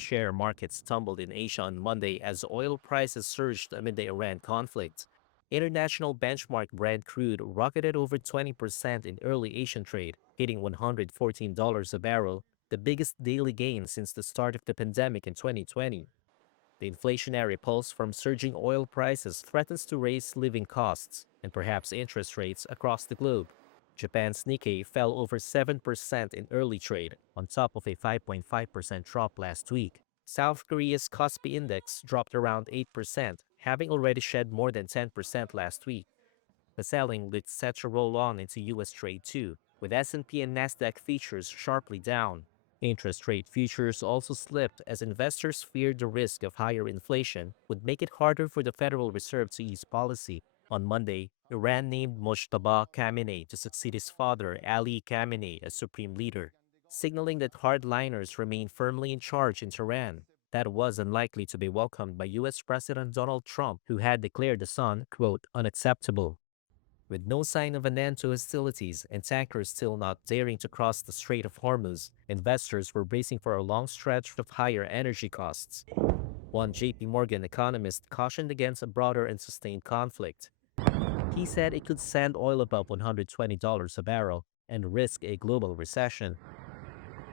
share markets tumbled in Asia on Monday as oil prices surged amid the Iran conflict. International benchmark Brent crude rocketed over 20% in early Asian trade, hitting $114 a barrel, the biggest daily gain since the start of the pandemic in 2020. The inflationary pulse from surging oil prices threatens to raise living costs and perhaps interest rates across the globe. Japan's Nikkei fell over 7% in early trade, on top of a 5.5% drop last week. South Korea's Kospi Index dropped around 8%, having already shed more than 10% last week. The selling looks set to roll on into U.S. trade too, with S&P and Nasdaq futures sharply down. Interest rate futures also slipped as investors feared the risk of higher inflation would make it harder for the Federal Reserve to ease policy. On Monday, Iran named Mojtaba Khamenei to succeed his father Ali Khamenei as supreme leader, signaling that hardliners remain firmly in charge in Tehran. That was unlikely to be welcomed by U.S. President Donald Trump, who had declared the son, quote, unacceptable. With no sign of an end to hostilities and tankers still not daring to cross the Strait of Hormuz, investors were bracing for a long stretch of higher energy costs. One JP Morgan economist cautioned against a broader and sustained conflict. He said it could send oil above $120 a barrel and risk a global recession.